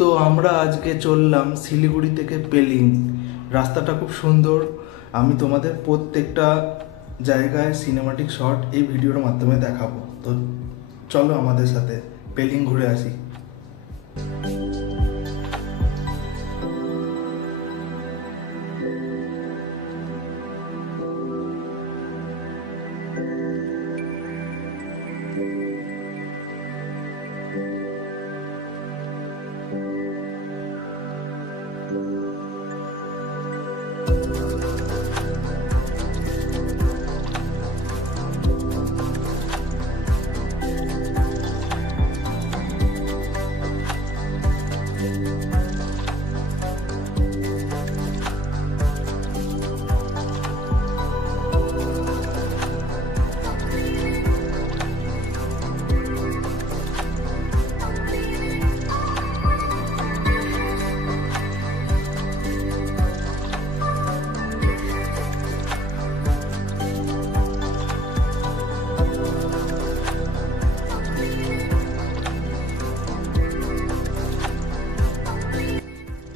তো আমরা আজকে চললাম শিলিগুড়ি থেকে পেলিং। রাস্তাটা খুব সুন্দর। আমি তোমাদের প্রত্যেকটা জায়গায় সিনেমাটিক শট এই ভিডিওর মাধ্যমে দেখাবো। তো চলো আমাদের সাথে পেলিং ঘুরে আসি।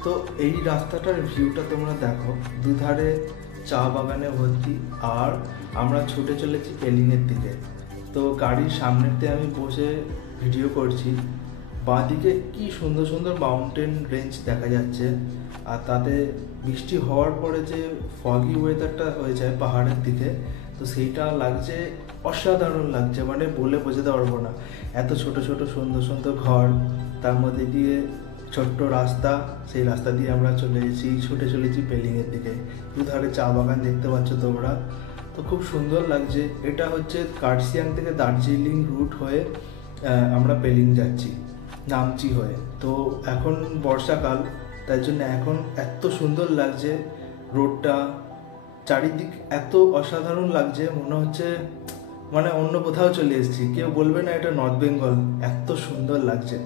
তো এই রাস্তাটার ভিউটা তোমরা দেখো, দুধারে চা বাগানে ভর্তি, আর আমরা ছুটে চলেছি পেলিংয়ের দিকে। তো গাড়ির সামনেতে আমি বসে ভিডিও করছি। বাঁদিকে কি সুন্দর সুন্দর মাউন্টেন রেঞ্জ দেখা যাচ্ছে, আর তাতে বৃষ্টি হওয়ার পরে যে ফগি ওয়েদারটা হয়ে যায় পাহাড়ের দিকে, তো সেইটা লাগছে অসাধারণ লাগছে, মানে বলে বোঝাতে পারবো না। এত ছোট ছোট সুন্দর সুন্দর ঘর, তার মধ্যে দিয়ে ছোট্ট রাস্তা, সেই রাস্তা দিয়ে আমরা ছুটে চলেছি পেলিংয়ের দিকে। দুধারে চা বাগান দেখতে পাচ্ছ তোমরা, তো খুব সুন্দর লাগছে। এটা হচ্ছে কার্শিয়াং থেকে দার্জিলিং রুট হয়ে আমরা পেলিং যাচ্ছি নামচি হয়ে। তো এখন বর্ষাকাল, তাই জন্য এখন এত সুন্দর লাগছে রোডটা, চারিদিক এত অসাধারণ লাগছে, মনে হচ্ছে মানে অন্য কোথাও চলে এসেছি। কেউ বলবে না এটা নর্থ বেঙ্গল, এত সুন্দর লাগছে।